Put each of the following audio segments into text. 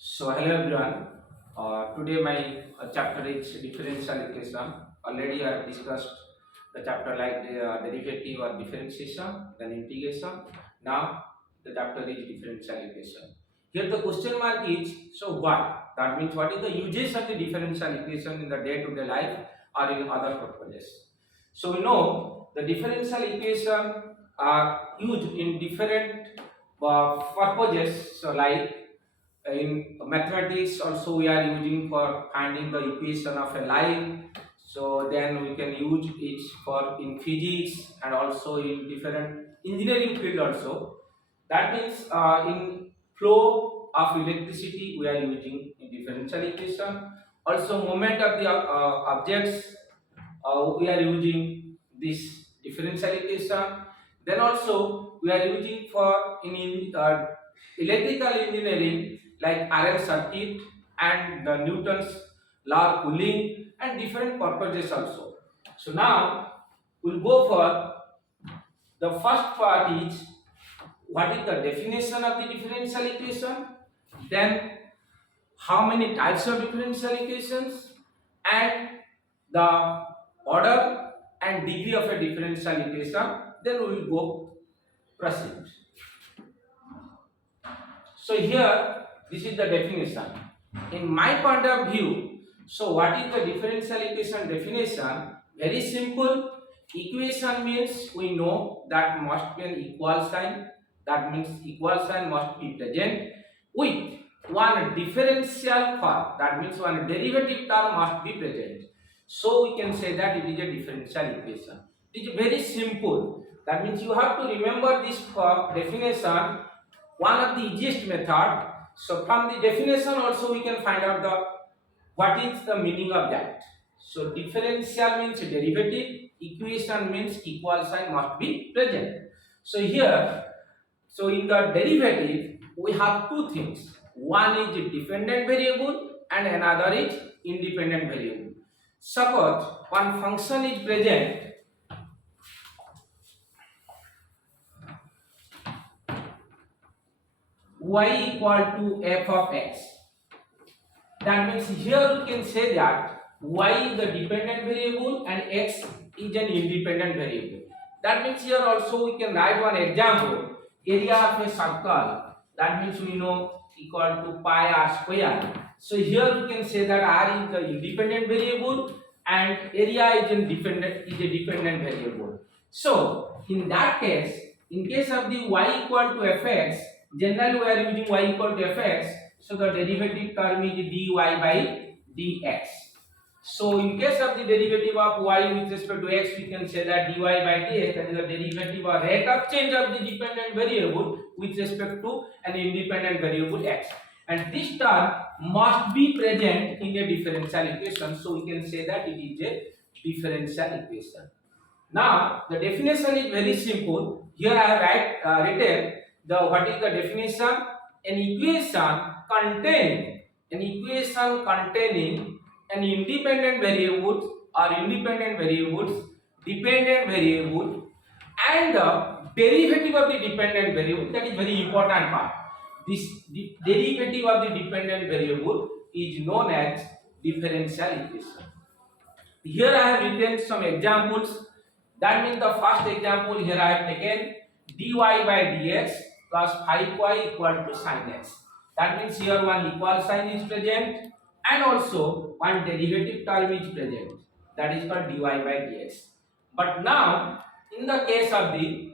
So hello everyone. Today my chapter is differential equation. Already I have discussed the chapter like the derivative or differentiation, then integration. Now the chapter is differential equation. Here the question mark is so what? That means what is the uses of the differential equation in the day-to-day life or in other purposes. So we know the differential equation are used in different purposes. So like in mathematics also we are using for finding the equation of a line, so then we can use it for in physics and also in different engineering field also. That means in flow of electricity we are using in differential equation. Also moment of the objects, we are using this differential equation. Then also we are using for in electrical engineering like RL circuit and the Newton's law of cooling and different purposes also. So now we'll go for the first part is what is the definition of the differential equation, then how many types of differential equations, and the order and degree of a differential equation. Then we will go proceed. So here this is the definition. In my point of view, so what is the differential equation definition? Very simple. Equation means we know that must be an equal sign. That means equal sign must be present with one differential form. That means one derivative term must be present. So we can say that it is a differential equation. It is very simple. That means you have to remember this definition, one of the easiest method. So from the definition also we can find out the what is the meaning of that. So differential means derivative, equation means equal sign must be present. So here, so in the derivative we have two things. One is dependent variable and another is independent variable. Suppose one function is present y equal to f of x. That means here we can say that y is the dependent variable and x is an independent variable. That means here also we can write one example. Area of a circle, that means we know equal to pi r square. So here we can say that r is the independent variable and area is a dependent variable. So in that case, in case of the y equal to fx, generally we are using y equal to fx, so the derivative term is dy by dx. So in case of the derivative of y with respect to x, we can say that dy by dx, that is the derivative or rate of change of the dependent variable with respect to an independent variable x. And this term must be present in a differential equation. So we can say that it is a differential equation. Now the definition is very simple. Here I have written the what is the definition? An equation containing an independent variable or independent variables, dependent variable, and the derivative of the dependent variable. That is very important part. This derivative of the dependent variable is known as differential equation. Here I have written some examples. That means the first example here I have taken dy by dx plus 5y equal to sin x. That means here one equal sign is present and also one derivative term is present. That is called dy by dx. But now in the case of the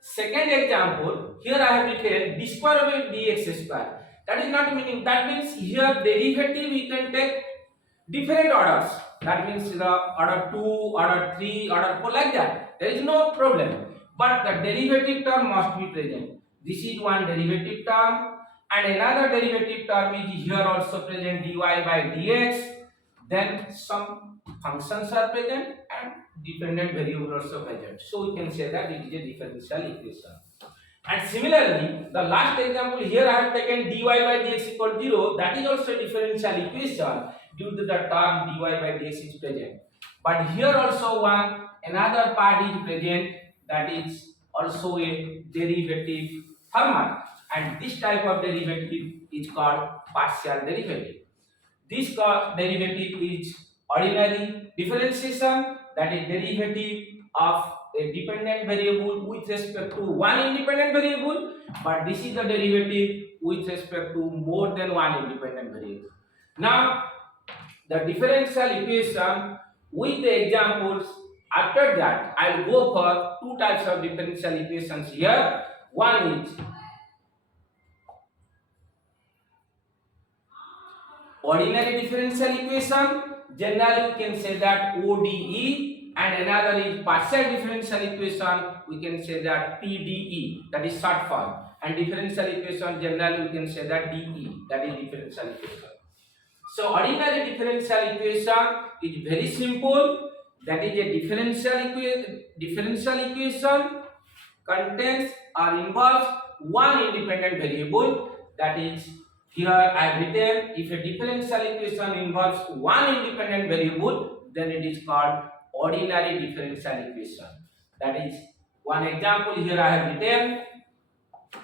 second example, here I have written d square by dx square. That is not meaning. That means here derivative we can take different orders. That means the order 2, order 3, order 4, like that. There is no problem. But the derivative term must be present. This is one derivative term and another derivative term is here also present, dy by dx. Then some functions are present and dependent variable also present. So we can say that it is a differential equation. And similarly, the last example here I have taken dy by dx equal to 0. That is also a differential equation due to the term dy by dx is present. But here also another part is present, that is also a derivative formula. And this type of derivative is called partial derivative. This derivative is ordinary differentiation, that is derivative of a dependent variable with respect to one independent variable, but this is the derivative with respect to more than one independent variable. Now, the differential equation with the examples. After that, I will go for two types of differential equations here. One is ordinary differential equation, generally we can say that ODE, and another is partial differential equation, we can say that PDE, that is short form, and differential equation generally we can say that DE, that is differential equation. So ordinary differential equation is very simple, that is a differential equation contains or involves one independent variable, that is here I have written, if a differential equation involves one independent variable, then it is called ordinary differential equation. That is one example here I have written,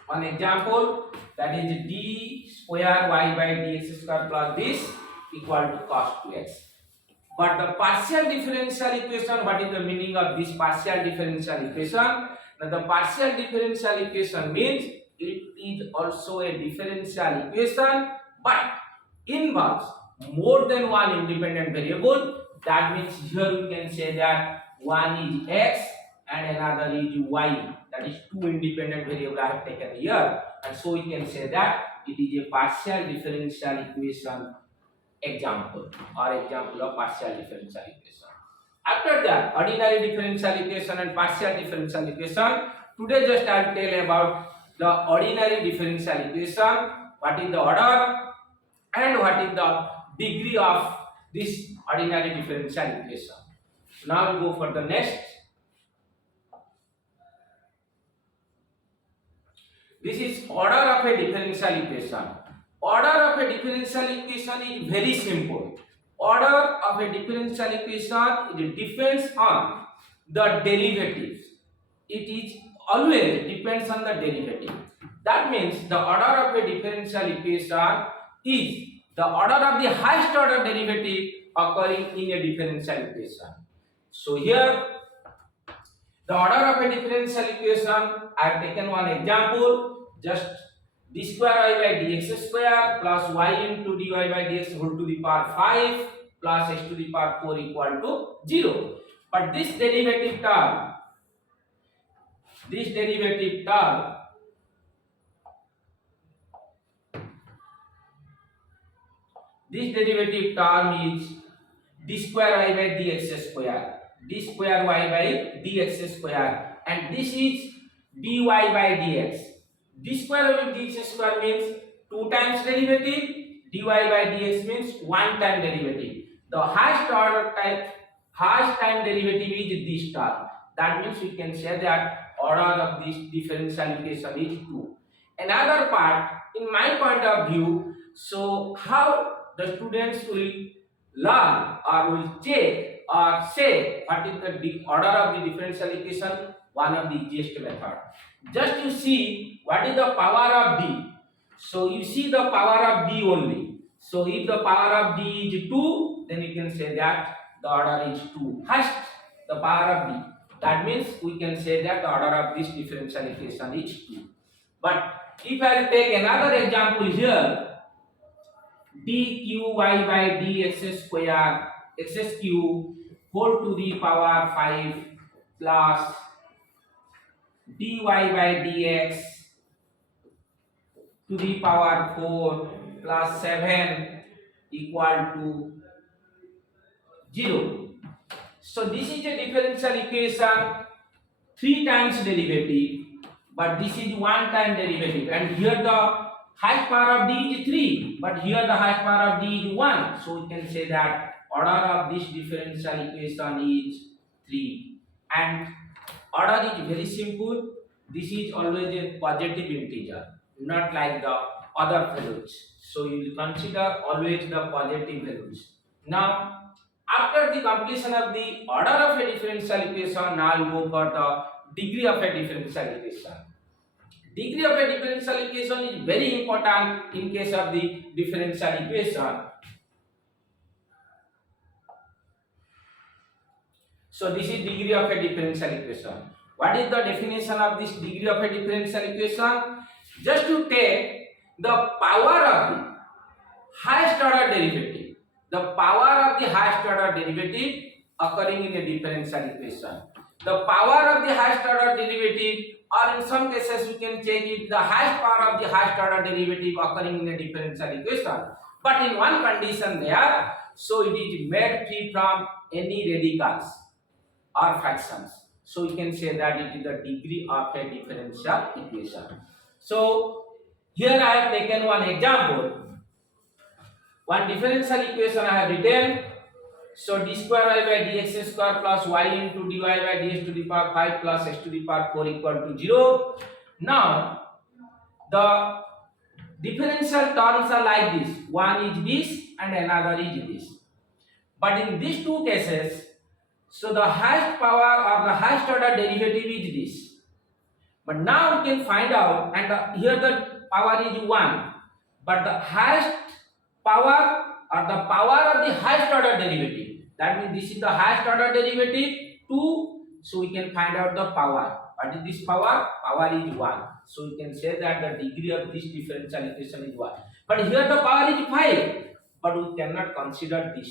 one example, that is d square y by dx square plus this equal to cos 2x. But the partial differential equation, what is the meaning of this partial differential equation? Now the partial differential equation means it is also a differential equation but involves more than one independent variable. That means here we can say that one is x and another is y. That is two independent variables I have taken here, and so we can say that it is a partial differential equation example or example of partial differential equation. After that, ordinary differential equation and partial differential equation. Today just I will tell about the ordinary differential equation, what is the order and what is the degree of this ordinary differential equation. Now we will go for the next. This is order of a differential equation. Order of a differential equation is very simple. Order of a differential equation, it depends on the derivatives. It is always depends on the derivative. That means the order of a differential equation is the order of the highest order derivative occurring in a differential equation. So here the order of a differential equation, I have taken one example, just d square y by dx square plus y into dy by dx whole to the power 5 plus x to the power 4 equal to 0. But this derivative term is d square y by dx square, d square y by dx square, and this is dy by dx. d square y by dx square means 2 times derivative, dy by dx means 1 time derivative. The highest time derivative is this term. That means we can say that order of this differential equation is 2. Another part, in my point of view, so how the students will learn or will check or say what is the order of the differential equation, one of the easiest method. Just you see what is the power of d. So you see the power of d only. So if the power of d is 2, then you can say that the order is 2. First, the power of d. That means we can say that the order of this differential equation is 2. But if I will take another example here, dqy by dx square x cube whole to the power 5 plus dy by dx to the power 4 plus 7 equal to 0. So this is a differential equation 3 times derivative, but this is 1 time derivative, and here the highest power of d is 3, but here the highest power of d is 1. So we can say that order of this differential equation is 3. And order is very simple. This is always a positive integer, not like the other values. So you will consider always the positive values. Now, after the completion of the order of a differential equation, now we go for the degree of a differential equation. Degree of a differential equation is very important in case of the differential equation. So this is degree of a differential equation. What is the definition of this degree of a differential equation? Just to take the power of the highest order derivative, the power of the highest order derivative occurring in a differential equation. The power of the highest order derivative, or in some cases you can check it, the highest power of the highest order derivative occurring in a differential equation. But in one condition there, so it is made free from any radicals or fractions. So you can say that it is the degree of a differential equation. So here I have taken one example. One differential equation I have written. So d square y by dx square plus y into dy by dx to the power 5 plus x to the power 4 equal to 0. Now the differential terms are like this. One is this and another is this. But in these two cases, so the highest power or the highest order derivative is this. But now we can find out, and here the power is 1. But the highest power or the power of the highest order derivative, that means this is the highest order derivative 2. So we can find out the power. What is this power? Power is 1. So we can say that the degree of this differential equation is 1. But here the power is 5. But we cannot consider this.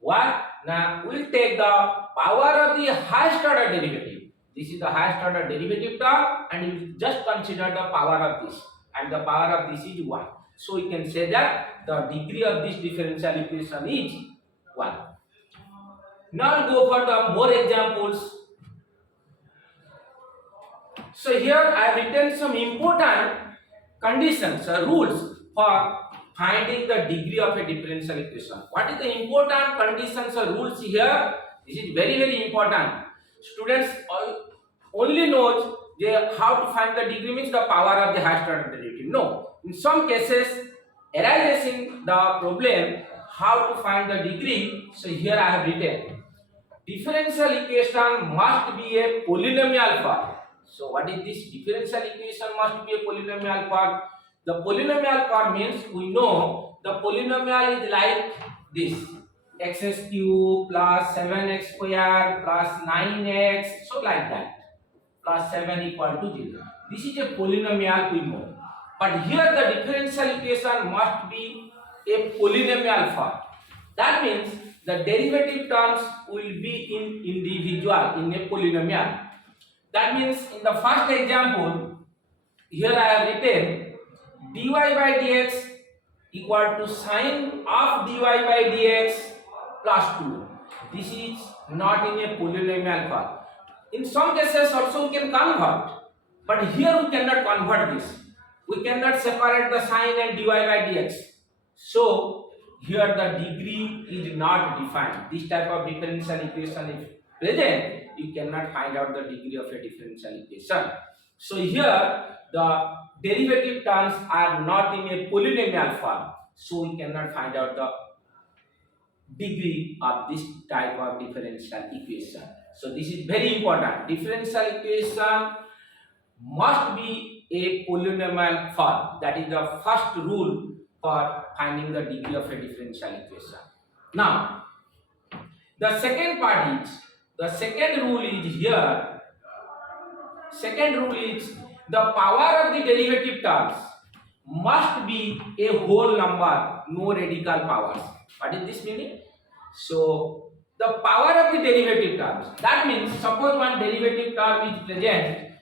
What? Now we will take the power of the highest order derivative. This is the highest order derivative term, and you just consider the power of this, and the power of this is 1. So we can say that the degree of this differential equation is 1. Now we'll go for the more examples. So here I have written some important conditions or rules for finding the degree of a differential equation. What is the important conditions or rules here? This is very, very important. Students only knows how to find the degree means the power of the highest order derivative. No, in some cases arises in the problem how to find the degree. So here I have written differential equation must be a polynomial form. So what is this? Differential equation must be a polynomial form. The polynomial form means we know the polynomial is like this: x cube plus 7x square plus 9x, so like that, plus 7 equal to 0. This is a polynomial we know. But here the differential equation must be a polynomial form. That means the derivative terms will be in individual in a polynomial. That means in the first example, here I have written dy by dx equal to sine of dy by dx plus 2. This is not in a polynomial form. In some cases also we can convert, but here we cannot convert this. We cannot separate the sine and dy by dx. So here the degree is not defined. This type of differential equation is present, you cannot find out the degree of a differential equation. So here the derivative terms are not in a polynomial form, so we cannot find out the degree of this type of differential equation. So this is very important. Differential equation must be a polynomial form. That is the first rule for finding the degree of a differential equation. Now the second part is, the second rule is here. Second rule is the power of the derivative terms must be a whole number, no radical powers. What is this meaning? So the power of the derivative terms, that means suppose one derivative term is present.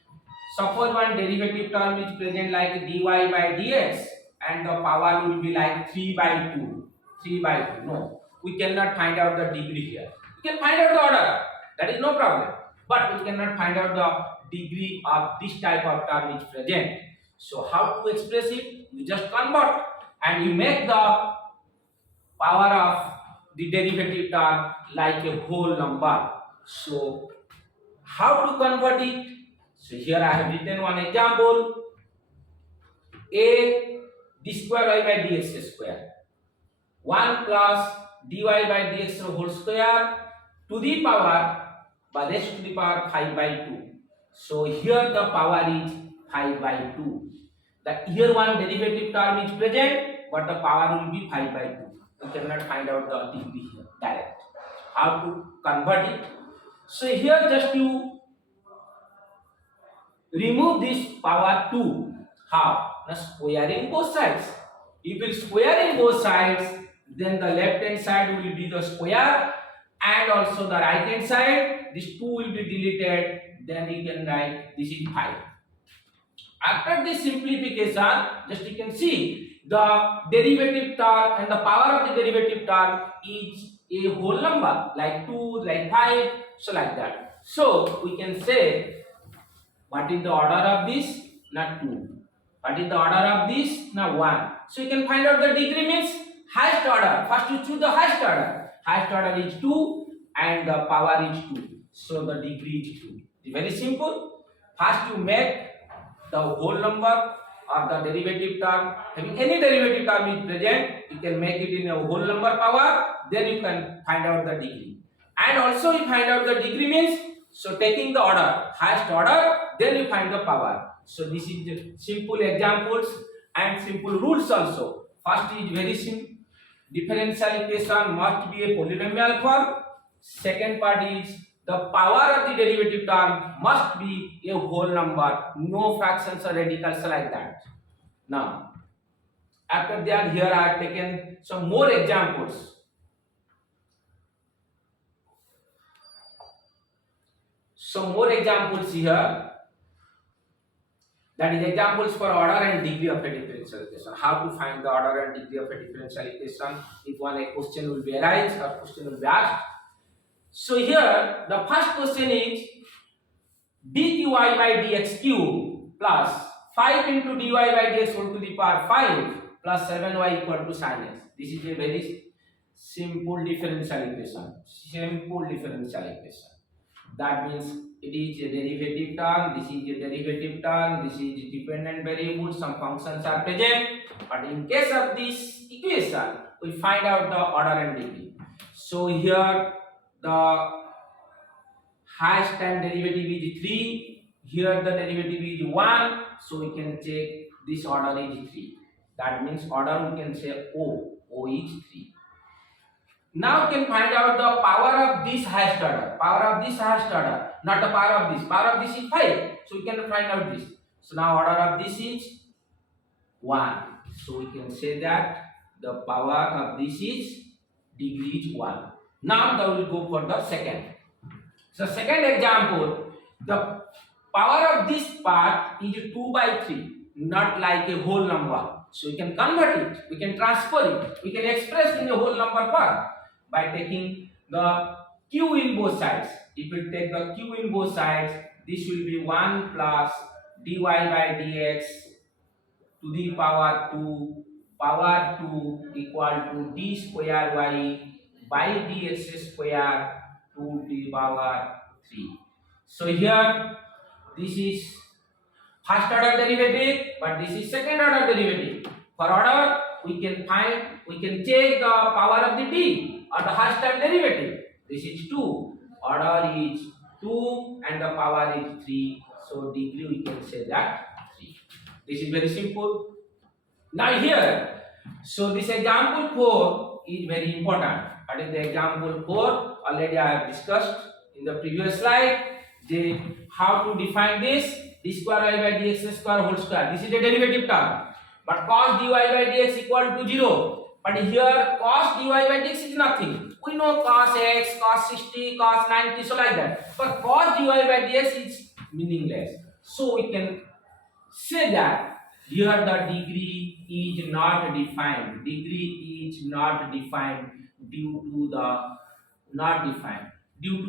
Suppose one derivative term is present like dy by dx, and the power will be like 3 by 2. 3 by 2. No, we cannot find out the degree here. We can find out the order. That is no problem. But we cannot find out the degree of this type of term is present. So how to express it? You just convert and you make the power of the derivative term like a whole number. So how to convert it? So here I have written one example. A d square y by dx square 1 plus dy by dx whole square to the power by raised to the power 5 by 2. So here the power is 5 by 2. The here one derivative term is present, but the power will be 5 by 2. You cannot find out the degree here direct. How to convert it? So here just you remove this power 2. How? Now squaring both sides. If you square in both sides, then the left hand side will be the square and also the right hand side. This 2 will be deleted. Then you can write this is 5. After this simplification, just you can see the derivative term and the power of the derivative term is a whole number like 2, like 5, so like that. So we can say what is the order of this? Not 2. What is the order of this? Now 1. So you can find out the degree means highest order. First you choose the highest order. Highest order is 2 and the power is 2. So the degree is 2. It's very simple. First you make the whole number or the derivative term. Having any derivative term is present, you can make it in a whole number power. Then you can find out the degree. And also you find out the degree means, so taking the order, highest order, then you find the power. So this is the simple examples and simple rules also. First is very simple. Differential equation must be a polynomial form. Second part is the power of the derivative term must be a whole number. No fractions or radicals like that. Now, after that, here I have taken some more examples. Some more examples here. That is examples for order and degree of a differential equation. How to find the order and degree of a differential equation if a question will be arise or question will be asked. So here the first question is dy by dx cube plus 5 into dy by dx whole to the power 5 plus 7y equal to sin x. This is a very simple differential equation. Simple differential equation. That means it is a derivative term, this is a derivative term, this is dependent variable, some functions are present. But in case of this equation, we find out the order and degree. So here the highest time derivative is 3, here the derivative is 1, so we can check this order is 3. That means order we can say O is 3. Now we can find out the power of this highest order. Power of this highest order, not the power of this. Power of this is 5. So we can find out this. So now order of this is 1. So we can say that the power of this is degree is 1. Now we will go for the second. So second example, the power of this part is 2 by 3. Not like a whole number. So we can convert it. We can transfer it. We can express in a whole number part by taking the q in both sides. If we take the q in both sides, this will be 1 plus dy by dx to the power 2 equal to d square y by dx square to the power 3. So here this is first order derivative, but this is second order derivative. For order, we can check the power of the d or the highest time derivative. This is 2. Order is 2 and the power is 3. So degree we can say that 3. This is very simple. Now here, so this example 4 is very important. What is the example 4? Already I have discussed in the previous slide. How to define this? D square y by dx square whole square. This is a derivative term. But cos dy by dx equal to 0. But here cos dy by dx is nothing. We know cos x, cos 60, cos 90, so like that. But cos dy by dx is meaningless. So we can say that here the degree is not defined. Degree is not defined due to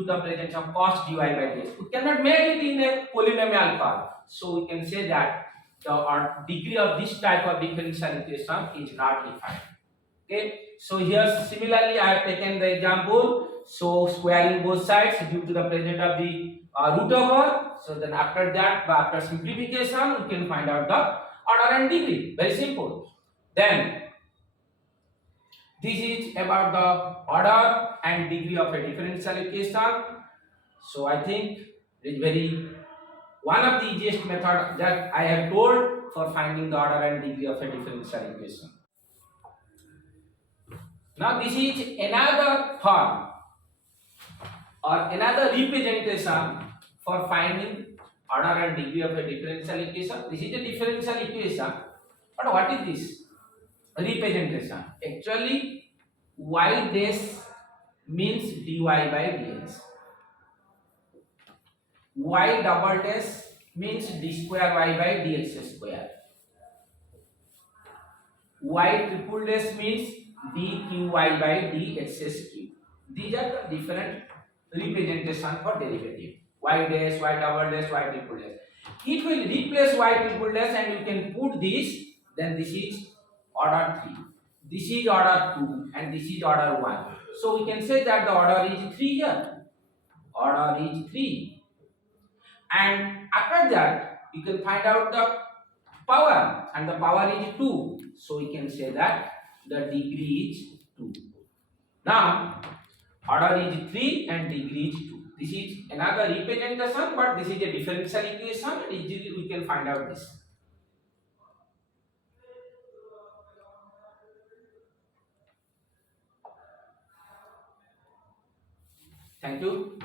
the presence of cos dy by dx. We cannot make it in a polynomial form. So we can say that the degree of this type of differential equation is not defined. Okay. So here similarly I have taken the example. So squaring both sides due to the presence of the root over. So then after that, after simplification, we can find out the order and degree. Very simple. Then this is about the order and degree of a differential equation. So I think it is very one of the easiest method that I have told for finding the order and degree of a differential equation. Now this is another form or another representation for finding order and degree of a differential equation. This is a differential equation, but what is this representation? Actually, y dash means dy by dx. Y double dash means d square y by dx square. Y triple dash means dqy by dx cube. These are the different representation for derivative. Y dash, y double dash, y triple dash. It will replace y triple dash and you can put this, then this is order 3. This is order 2 and this is order 1. So we can say that the order is 3 here. Order is 3. And after that, you can find out the power, and the power is 2. So we can say that the degree is 2. Now, order is 3 and degree is 2. This is another representation, but this is a differential equation, and easily we can find out this. Thank you.